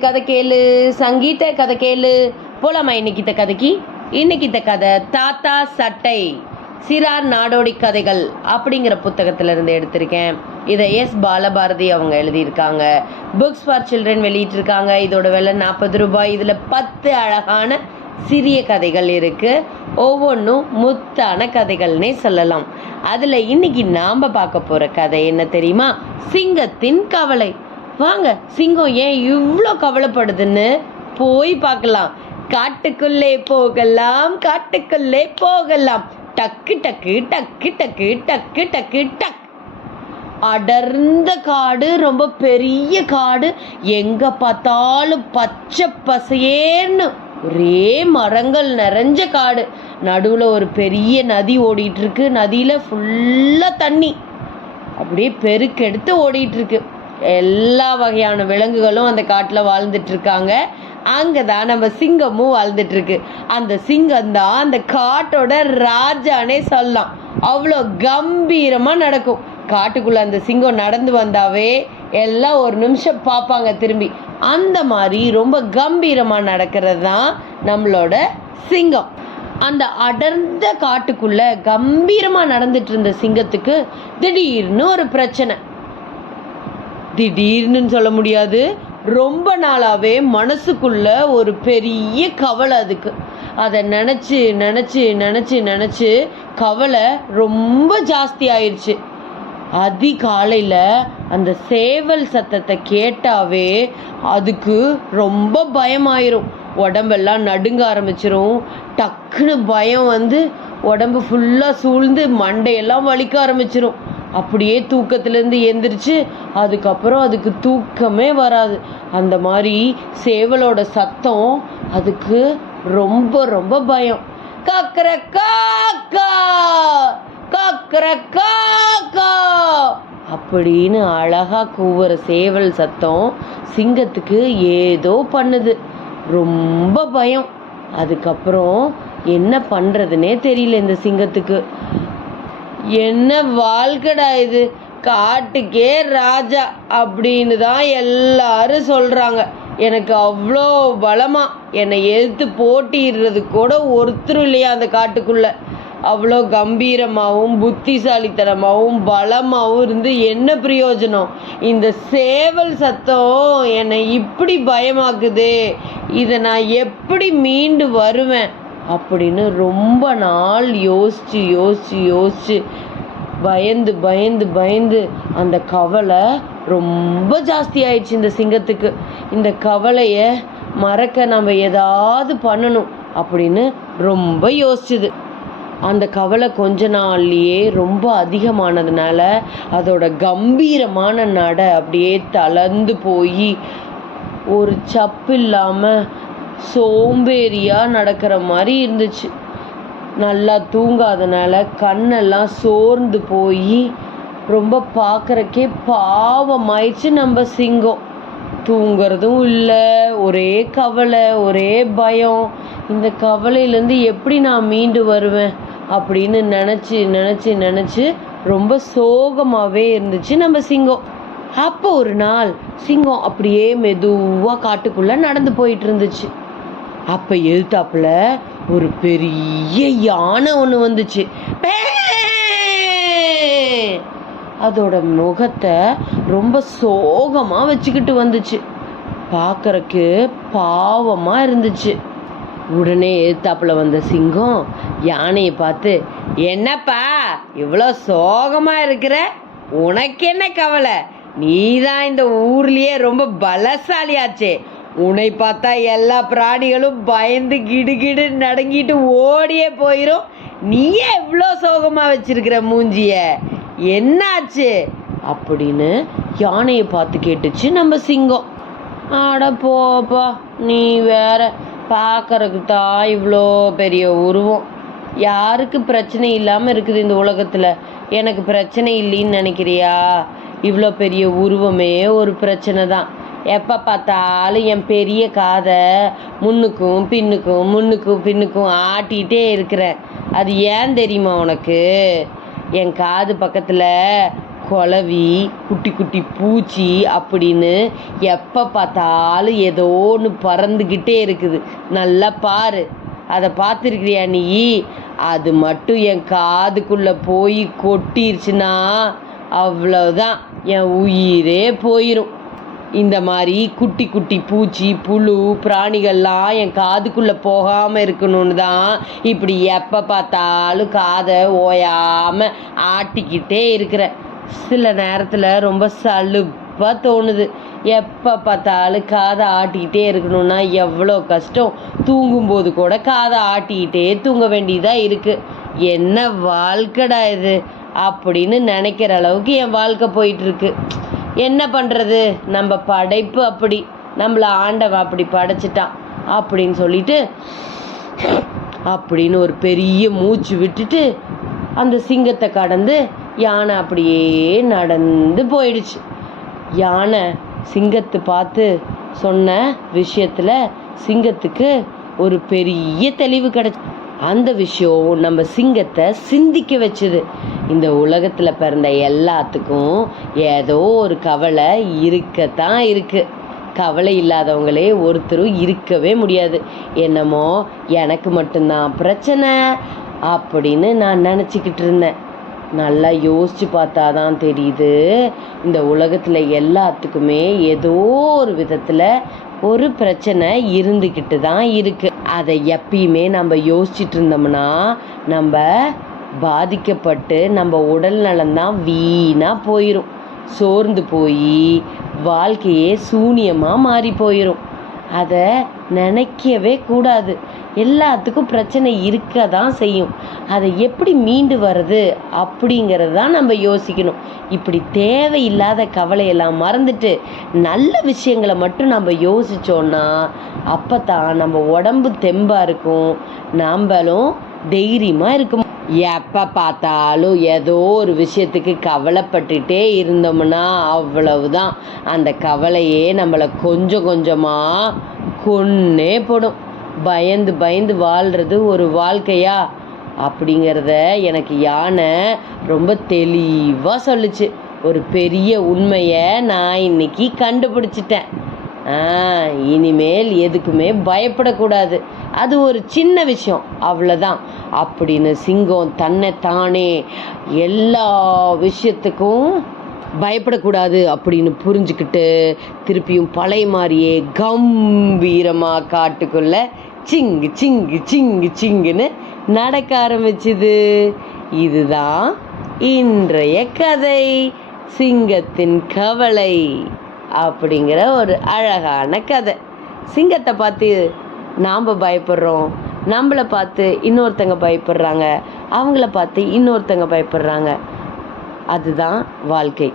கதை கேளு சங்கீத கதை கேளு. போலாமா இன்னைக்கு இந்த கதைக்கு? இன்னைக்கு இந்த கதை தாத்தா சட்டை சிறார் நாடோடி கதைகள் அப்படிங்கிற புத்தகத்திலிருந்து எடுத்திருக்கேன். இதை எஸ் பாலபாரதி அவங்க எழுதியிருக்காங்க. புக்ஸ் ஃபார் சில்ட்ரன் வெளியிட்டிருக்காங்க. இதோட விலை நாற்பது ரூபாய். இதில் பத்து அழகான சிறிய கதைகள் இருக்கு. ஒவ்வொன்றும் முத்தான கதைகள்னே சொல்லலாம். அதில் இன்னைக்கு நாம் பார்க்க போகிற கதை என்ன தெரியுமா? சிங்கத்தின் கவலை. வாங்க சிங்கம் ஏன் இவ்வளோ கவலைப்படுதுன்னு போய் பார்க்கலாம். காட்டுக்குள்ளே போகலாம் காட்டுக்குள்ளே போகலாம். டக்கு டக்கு டக்கு டக்கு டக்கு டக்கு டக். அடர்ந்த காடு ரொம்ப பெரிய காடு எங்க பார்த்தாலும் பச்சை பசையேன்னு ஒரே மரங்கள் நிறைஞ்ச காடு. நடுவில் ஒரு பெரிய நதி ஓடிட்டு இருக்கு. நதியில ஃபுல்லா தண்ணி. அப்படியே பெருக்கெடுத்து ஓடிட்டு இருக்கு. எல்லா வகையான விலங்குகளும் அந்த காட்டில் வாழ்ந்துட்டு இருக்காங்க அங்கே தான் நம்ம சிங்கமும் வாழ்ந்துட்டு இருக்கு அந்த சிங்கம் தான் அந்த காட்டோட ராஜானே சொல்லலாம். அவ்வளோ கம்பீரமாக நடக்கும். காட்டுக்குள்ளே அந்த சிங்கம் நடந்து வந்தாவே எல்லாம் ஒரு நிமிஷம் பார்ப்பாங்க திரும்பி. அந்த மாதிரி ரொம்ப கம்பீரமாக நடக்கிறது தான் நம்மளோட சிங்கம். அந்த அடர்ந்த காட்டுக்குள்ள கம்பீரமாக நடந்துட்டு இருந்த சிங்கத்துக்கு திடீர்னு ஒரு பிரச்சனை. திடீர்னு சொல்ல முடியாது. ரொம்ப நாளாகவே மனசுக்குள்ள ஒரு பெரிய கவலை அதுக்கு. அதை நினச்சி நினச்சி நினச்சி நினச்சி கவலை ரொம்ப ஜாஸ்தி ஆயிடுச்சு அதிகாலையில் அந்த சேவல் சத்தத்தை கேட்டாவே அதுக்கு ரொம்ப பயமாயிரும். உடம்பெல்லாம் நடுங்க ஆரம்பிச்சிரும். டக்குன்னு பயம் வந்து உடம்பு ஃபுல்லாக சூழ்ந்து மண்டையெல்லாம் வலிக்க ஆரம்பிச்சிரும். அப்படியே தூக்கத்துலேருந்து எந்திரிச்சு அதுக்கப்புறம் அதுக்கு தூக்கமே வராது. அந்த மாதிரி சேவலோட சத்தம் அதுக்கு ரொம்ப ரொம்ப பயம். கக்கர காக்கா! கக்கர காக்கா! அப்படின்னு அழகா கூவுற சேவல் சத்தம் சிங்கத்துக்கு ஏதோ பண்ணுது. ரொம்ப பயம். அதுக்கப்புறம் என்ன பண்றதுனே தெரியல இந்த சிங்கத்துக்கு. என்ன வாழ்க்கடா இது? காட்டுக்கே ராஜா அப்படின்னு தான் எல்லாரும் சொல்றாங்க. எனக்கு அவ்வளோ பலமா என்னை எதிர்த்து போட்டிடுறது கூட ஒருத்தரும் இல்லையா அந்த காட்டுக்குள்ள? அவ்வளோ கம்பீரமாகவும் புத்திசாலித்தனமாகவும் பலமாகவும் இருந்து என்ன பிரயோஜனம்? இந்த சேவல் சத்தம் என்னை இப்படி பயமாக்குதே. இதை நான் எப்படி மீண்டு வருவேன்? அப்படின்னு ரொம்ப நாள் யோசிச்சு யோசிச்சு யோசிச்சு பயந்து பயந்து பயந்து அந்த கவலை ரொம்ப ஜாஸ்தி ஆயிடுச்சு இந்த சிங்கத்துக்கு. இந்த கவலையை மறக்க நம்ம ஏதாவது பண்ணணும் அப்படின்னு ரொம்ப யோசிச்சுது. அந்த கவலை கொஞ்ச நாள்லயே ரொம்ப அதிகமானதுனால அதோட கம்பீரமான நடை அப்படியே தளர்ந்து போய் ஒரு சப்பு இல்லாமல் சோம்பேறியாக நடக்கிற மாதிரி இருந்துச்சு. நல்லா தூங்காதனால கண்ணெல்லாம் சோர்ந்து போய் ரொம்ப பார்க்குறக்கே பாவமாயிடுச்சு நம்ம சிங்கம். தூங்கிறதும் இல்லை ஒரே கவலை ஒரே பயம். இந்த கவலையிலேருந்து எப்படி நான் மீண்டு வருவேன் அப்படின்னு நினச்சி நினச்சி நினச்சி ரொம்ப சோகமாகவே இருந்துச்சு நம்ம சிங்கம். அப்போ ஒரு நாள் சிங்கம் அப்படியே மெதுவாக காட்டுக்குள்ளே நடந்து போயிட்டு இருந்துச்சு. அப்போ எழுத்தாப்புல ஒரு பெரிய யானை ஒன்று வந்துச்சு. பே! அதோட முகத்தை ரொம்ப சோகமாக வச்சுக்கிட்டு வந்துச்சு. பார்க்கறக்கு பாவமாக இருந்துச்சு. உடனே எழுத்தாப்புல வந்த சிங்கம் யானையை பார்த்து என்னப்பா இவ்வளோ சோகமாக இருக்கிற? உனக்கு என்ன கவலை? நீ தான் இந்த ஊர்லயே ரொம்ப பலசாலியாச்சே. உன்னை பார்த்தா எல்லா பிராணிகளும் பயந்து கிடுகிடு நடுங்கிட்டு ஓடியே போயிரும். நீயே எவ்வளோ சோகமாக வச்சிருக்கிற மூஞ்சிய. என்னாச்சு? அப்படின்னு யானையை பார்த்து கேட்டுச்சு நம்ம சிங்கம். ஆட போப்பா நீ வேற பார்க்கறதுக்கு தான் இவ்வளோ பெரிய உருவம். யாருக்கு பிரச்சனை இல்லாமல் இருக்குது இந்த உலகத்தில்? எனக்கு பிரச்சனை இல்லைன்னு நினைக்கிறியா? இவ்வளோ பெரிய உருவமே ஒரு பிரச்சனை தான். எப்போ பார்த்தாலும் என் பெரிய காதை முன்னுக்கும் பின்னுக்கும் முன்னுக்கும் பின்னுக்கும் ஆட்டிகிட்டே இருக்கிறேன் அது ஏன் தெரியுமா உனக்கு? என் காது பக்கத்தில் குளவி குட்டி குட்டி பூச்சி அப்படின்னு எப்போ பார்த்தாலும் ஏதோ ஒன்று பறந்துக்கிட்டே இருக்குது. நல்லா பாரு. அதை பார்த்துருக்கிறியா நீ? அது மட்டும் என் காதுக்குள்ளே போய் கொட்டிருச்சுன்னா அவ்வளோதான் என் உயிரே போயிடும் இந்த மாதிரி குட்டி குட்டி பூச்சி புழு பிராணிகள்லாம் என் காதுக்குள்ளே போகாமல் இருக்கணும்னு தான் இப்படி எப்போ பார்த்தாலும் காதை ஓயாமல் ஆட்டிக்கிட்டே இருக்கிறேன் சில நேரத்தில் ரொம்ப சலுப்பாக தோணுது. எப்போ பார்த்தாலும் காதை ஆட்டிக்கிட்டே இருக்கணும்னா எவ்வளோ கஷ்டம். தூங்கும்போது கூட காதை ஆட்டிக்கிட்டே தூங்க வேண்டியதாக இருக்குது என்ன வாழ்க்கடா இது? அப்படின்னு நினைக்கிற அளவுக்கு என் வாழ்க்கை போயிட்டுருக்கு என்ன பண்ணுறது நம்ம படைப்பு அப்படி. நம்மளை ஆண்டவன் அப்படி படைச்சிட்டான் அப்படின்னு சொல்லிட்டு அப்படின்னு ஒரு பெரிய மூச்சு விட்டுட்டு அந்த சிங்கத்தை கடந்து யானை அப்படியே நடந்து போயிடுச்சு. யானை சிங்கத்தை பார்த்து சொன்ன விஷயத்தில் சிங்கத்துக்கு ஒரு பெரிய தெளிவு கிடச்சி. அந்த விஷயம் நம்ம சிங்கத்தை சிந்திக்க வச்சுது. இந்த உலகத்தில் பிறந்த எல்லாத்துக்கும் ஏதோ ஒரு கவலை இருக்கத்தான் இருக்குது கவலை இல்லாதவங்களே ஒருத்தரும் இருக்கவே முடியாது. என்னமோ எனக்கு மட்டும்தான் பிரச்சனை அப்படின்னு நான் நினச்சிக்கிட்டு இருந்தேன். நல்லா யோசிச்சு பார்த்தா தான் தெரியுது. இந்த உலகத்தில் எல்லாத்துக்குமே ஏதோ ஒரு விதத்தில் ஒரு பிரச்சனை இருந்துக்கிட்டு தான் இருக்கு. அதை எப்பயுமே நம்ம யோசிச்சுட்டு இருந்தோம்னா நம்ம பாதிக்கப்பட்டு நம்ம உடல் நலம்தான் வீணாக போயிடும் சோர்ந்து போய் வாழ்க்கையே சூனியமாக மாறி போயிடும் அதை நினைக்கவே கூடாது. எல்லாத்துக்கும் பிரச்சனை இருக்க தான் செய்யும். அதை எப்படி மீண்டு வர்றது அப்படிங்கிறது தான் நம்ம யோசிக்கணும். இப்படி தேவையில்லாத கவலையெல்லாம் மறந்துட்டு நல்ல விஷயங்களை மட்டும் நம்ம யோசித்தோன்னா அப்போ தான் நம்ம உடம்பு தெம்பாக இருக்கும். நம்மளும் தைரியமாக இருக்கும் எப்போ பார்த்தாலும் ஏதோ ஒரு விஷயத்துக்கு கவலைப்பட்டுட்டே இருந்தோம்னா அவ்வளவுதான். அந்த கவலையே நம்மளை கொஞ்சம் கொஞ்சமாக கொன்னே போடும். பயந்து பயந்து வாழ்கிறது ஒரு வாழ்க்கையா? அப்படிங்கிறத எனக்கு யானை ரொம்ப தெளிவாக சொல்லுச்சு. ஒரு பெரிய உண்மையை நான் இன்னைக்கு கண்டுபிடிச்சிட்டேன். இனிமேல் எதுக்குமே பயப்படக்கூடாது. அது ஒரு சின்ன விஷயம். அவ்வளோதான் அப்படின்னு சிங்கம் தன்னை தானே எல்லா விஷயத்துக்கும் பயப்படக்கூடாது அப்படின்னு புரிஞ்சுக்கிட்டு திருப்பியும் பழைய மாதிரியே கம்பீரமாக காட்டுக்குள்ள சிங்கு சிங்கு சிங்கு சிங்குன்னு நடக்க ஆரம்பிச்சுது. இதுதான் இன்றைய கதை. சிங்கத்தின் கவலை. அப்படிங்கிற ஒரு அழகான கதை. சிங்கத்தை பார்த்து நாம் பயப்படுறோம். நம்மளை பார்த்து இன்னொருத்தங்க பயப்படுறாங்க. அவங்கள பார்த்து இன்னொருத்தங்க பயப்படுறாங்க. அதுதான் வாழ்க்கை.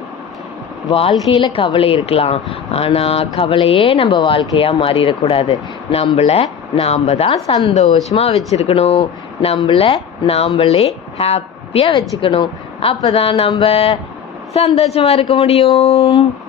வாழ்க்கையில் கவலை இருக்கலாம். ஆனால் கவலையே நம்ம வாழ்க்கையாக மாறிடக்கூடாது. நம்மளை நாம் தான் சந்தோஷமாக வச்சுருக்கணும். நம்மளை நாம்ளே ஹாப்பியாக வச்சுக்கணும். அப்போ தான் நம்ம சந்தோஷமாக இருக்க முடியும்.